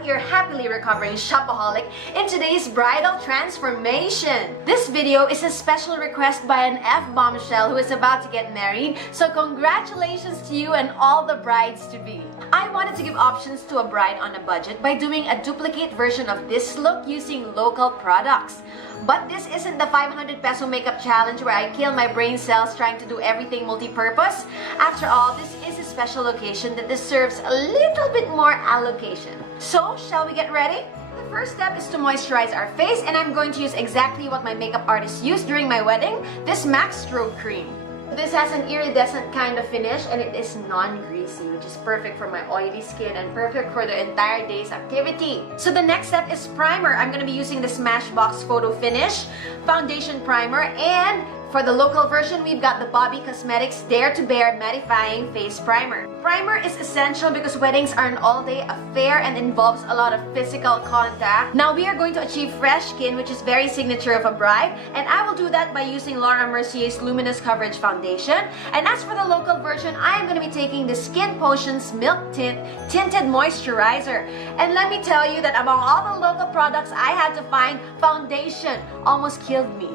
but you're happily recovering shopaholic in today's bridal transformation. This video is a special request by an F Bombshell who is about to get married, so congratulations to you and all the brides-to-be. I wanted to give options to a bride on a budget by doing a duplicate version of this look using local products. But this isn't the 500 peso makeup challenge where I kill my brain cells trying to do everything multi-purpose. After all, this is a special occasion that deserves a little bit more allocation. So, shall we get ready? The first step is to moisturize our face, and I'm going to use exactly what my makeup artist used during my wedding, this MAC Strobe Cream. This has an iridescent kind of finish and it is non-greasy, which is perfect for my oily skin and perfect for the entire day's activity. So the next step is primer. I'm going to be using the Smashbox Photo Finish Foundation Primer, and for the local version, we've got the Bobbie Cosmetics Dare to Bare Mattifying Face Primer. Primer is essential because weddings are an all-day affair and involves a lot of physical contact. Now we are going to achieve fresh skin, which is very signature of a bride, and I will do that by using Laura Mercier's Luminous Coverage Foundation. And as for the local version, I am going to be taking the Skin Potions Milk Tint Tinted Moisturizer. And let me tell you that among all the local products I had to find, foundation almost killed me.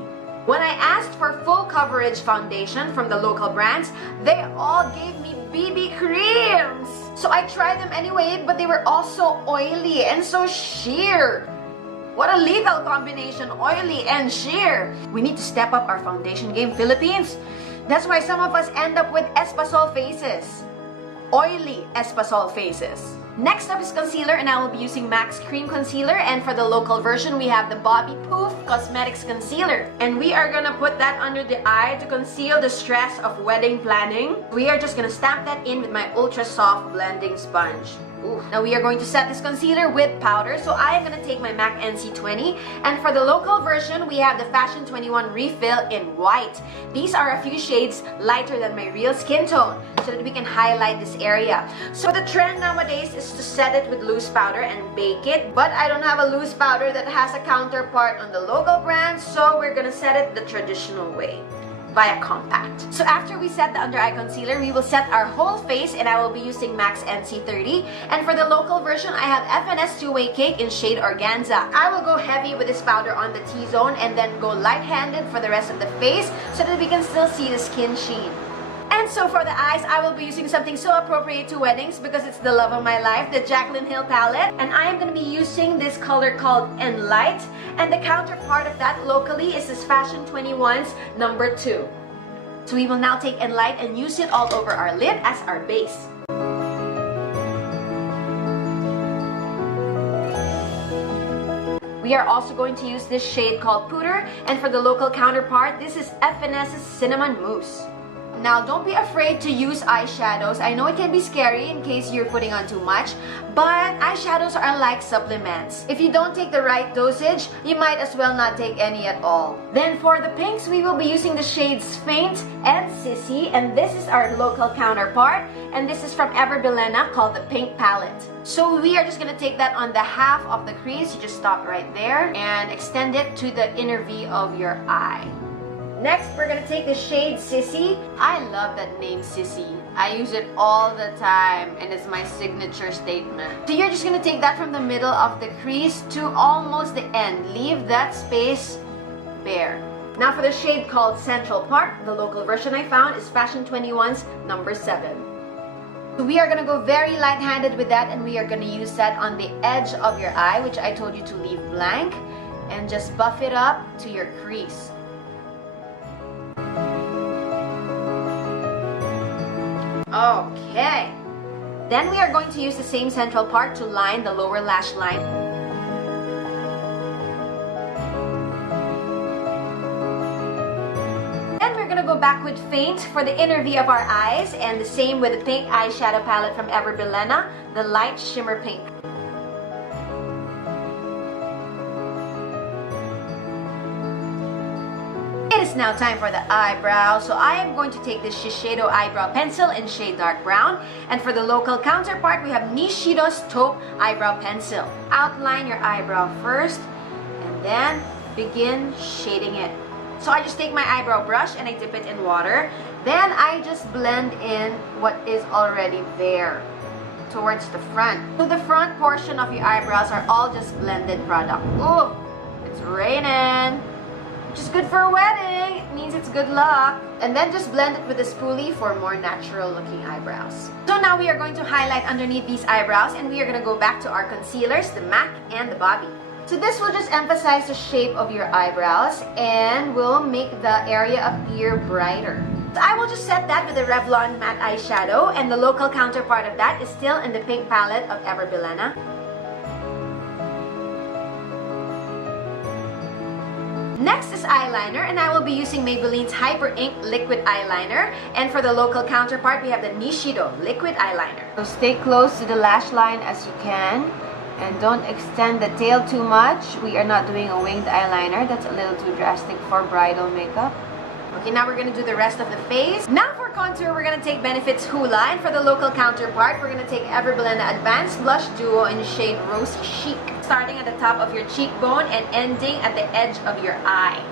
When I asked for full coverage foundation from the local brands, they all gave me BB creams. So I tried them anyway, but they were all so oily and so sheer. What a lethal combination, oily and sheer. We need to step up our foundation game, Philippines. That's why some of us end up with espasol faces. Oily espasol faces. Next up is concealer, and I will be using MAC's Cream Concealer, and for the local version, we have the Bobbie Poof Cosmetics Concealer. And we are gonna put that under the eye to conceal the stress of wedding planning. We are just gonna stamp that in with my ultra soft blending sponge. Ooh. Now we are going to set this concealer with powder, so I am going to take my MAC NC20, and for the local version, we have the Fashion 21 Refill in white. These are a few shades lighter than my real skin tone, so that we can highlight this area. So the trend nowadays is to set it with loose powder and bake it, but I don't have a loose powder that has a counterpart on the local brand, so we're going to set it the traditional way, via compact. So after we set the under eye concealer, we will set our whole face, and I will be using MAC's NC30. And for the local version, I have FNS Two-Way Cake in shade Organza. I will go heavy with this powder on the T-zone and then go light-handed for the rest of the face so that we can still see the skin sheen. And so for the eyes, I will be using something so appropriate to weddings because it's the love of my life, the Jaclyn Hill palette. And I am going to be using this color called Enlight. And the counterpart of that locally is this Fashion 21's number 2. So we will now take Enlight and use it all over our lid as our base. We are also going to use this shade called Pooter. And for the local counterpart, this is FNS's Cinnamon Mousse. Now, don't be afraid to use eyeshadows. I know it can be scary in case you're putting on too much, but eyeshadows are like supplements. If you don't take the right dosage, you might as well not take any at all. Then for the pinks, we will be using the shades Faint and Sissy, and this is our local counterpart, and this is from Ever Bilena called the Pink Palette. So we are just going to take that on the half of the crease. You just stop right there and extend it to the inner V of your eye. Next, we're going to take the shade Sissy. I love that name, Sissy. I use it all the time, and it's my signature statement. So you're just going to take that from the middle of the crease to almost the end. Leave that space bare. Now for the shade called Central Park, the local version I found is Fashion 21's number 7. So we are going to go very light-handed with that, and we are going to use that on the edge of your eye, which I told you to leave blank, and just buff it up to your crease. Okay, then we are going to use the same central part to line the lower lash line. Then we're going to go back with Faint for the inner V of our eyes, and the same with the pink eyeshadow palette from Ever Bilena, the light shimmer pink. It is now time for the eyebrow, so I am going to take this Shiseido eyebrow pencil in shade dark brown, and for the local counterpart we have Nishido's taupe eyebrow pencil. Outline your eyebrow first and then begin shading it. So I just take my eyebrow brush and I dip it in water, then I just blend in what is already there towards the front. So the front portion of your eyebrows are all just blended product. Oh, it's raining. Which is good for a wedding. It means it's good luck. And then just blend it with a spoolie for more natural looking eyebrows. So now we are going to highlight underneath these eyebrows, and we are going to go back to our concealers, the MAC and the Bobbie. So this will just emphasize the shape of your eyebrows and will make the area appear brighter. So I will just set that with the Revlon matte eyeshadow, and the local counterpart of that is still in the pink palette of Ever Bilena. Next is eyeliner, and I will be using Maybelline's Hyper Ink Liquid Eyeliner. And for the local counterpart, we have the Nishido Liquid Eyeliner. So stay close to the lash line as you can, and don't extend the tail too much. We are not doing a winged eyeliner. That's a little too drastic for bridal makeup. Okay, now we're going to do the rest of the face. Now for contour, we're going to take Benefit's Hoola. And for the local counterpart, we're going to take Ever Bilena Advanced Blush Duo in shade Rose Chic. Starting at the top of your cheekbone and ending at the edge of your eye.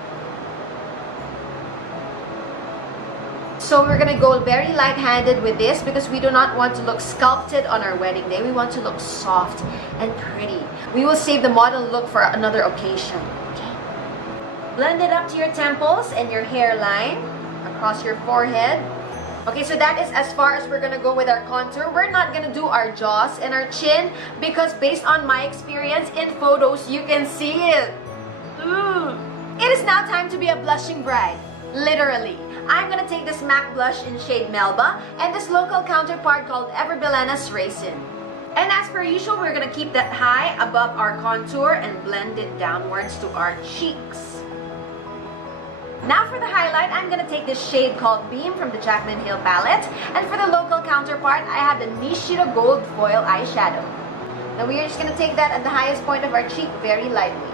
So we're going to go very light-handed with this because we do not want to look sculpted on our wedding day. We want to look soft and pretty. We will save the model look for another occasion. Blend it up to your temples and your hairline, across your forehead. Okay, so that is as far as we're gonna go with our contour. We're not gonna do our jaws and our chin because based on my experience in photos, you can see it. Ooh. It is now time to be a blushing bride, literally. I'm gonna take this MAC blush in shade Melba and this local counterpart called Ever Bilena's Raisin. And as per usual, we're gonna keep that high above our contour and blend it downwards to our cheeks. Now for the highlight, I'm going to take this shade called Beam from the Jaclyn Hill palette. And for the local counterpart, I have the Nishido Gold Foil Eyeshadow. Now we are just going to take that at the highest point of our cheek very lightly.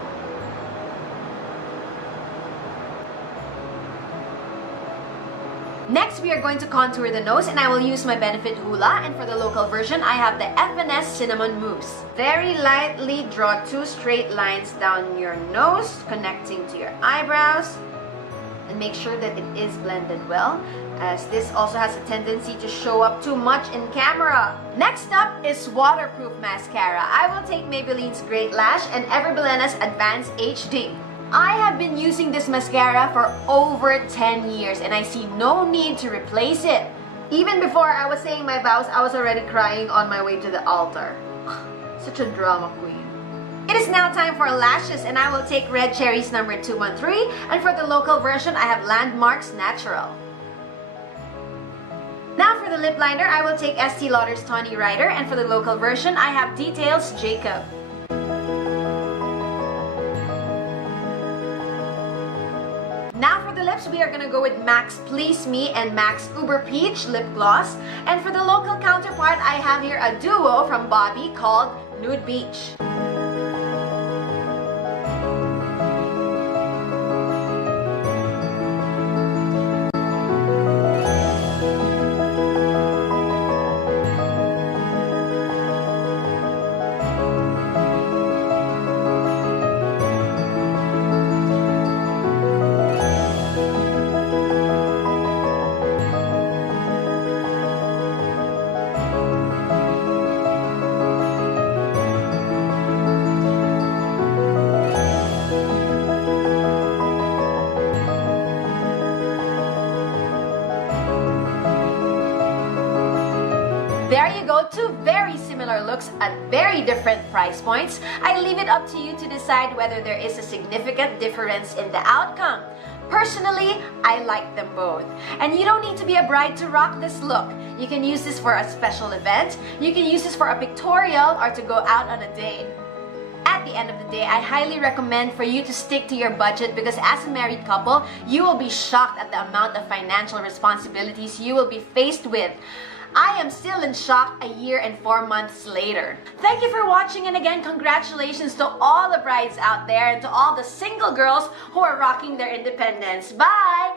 Next, we are going to contour the nose, and I will use my Benefit Hoola. And for the local version, I have the FNS Cinnamon Mousse. Very lightly draw 2 straight lines down your nose, connecting to your eyebrows. And make sure that it is blended well, as this also has a tendency to show up too much in camera. Next up is waterproof mascara. I will take Maybelline's Great Lash and Ever Bilena's Advanced HD. I have been using this mascara for over 10 years and I see no need to replace it. Even before I was saying my vows, I was already crying on my way to the altar. Such a drama queen. It is now time for lashes, and I will take Red Cherries number 213, and for the local version, I have Landmarks Natural. Now for the lip liner, I will take Estee Lauder's Tawny Rider, and for the local version, I have Details Jacob. Now for the lips, we are gonna go with MAC's Please Me and MAC's Uber Peach Lip Gloss, and for the local counterpart, I have here a duo from Bobbie called Nude Beach. There you go, 2 very similar looks at very different price points. I leave it up to you to decide whether there is a significant difference in the outcome. Personally, I like them both. And you don't need to be a bride to rock this look. You can use this for a special event, you can use this for a pictorial, or to go out on a date. At the end of the day, I highly recommend for you to stick to your budget because as a married couple, you will be shocked at the amount of financial responsibilities you will be faced with. I am still in shock a year and 4 months later. Thank you for watching, and again, congratulations to all the brides out there and to all the single girls who are rocking their independence. Bye!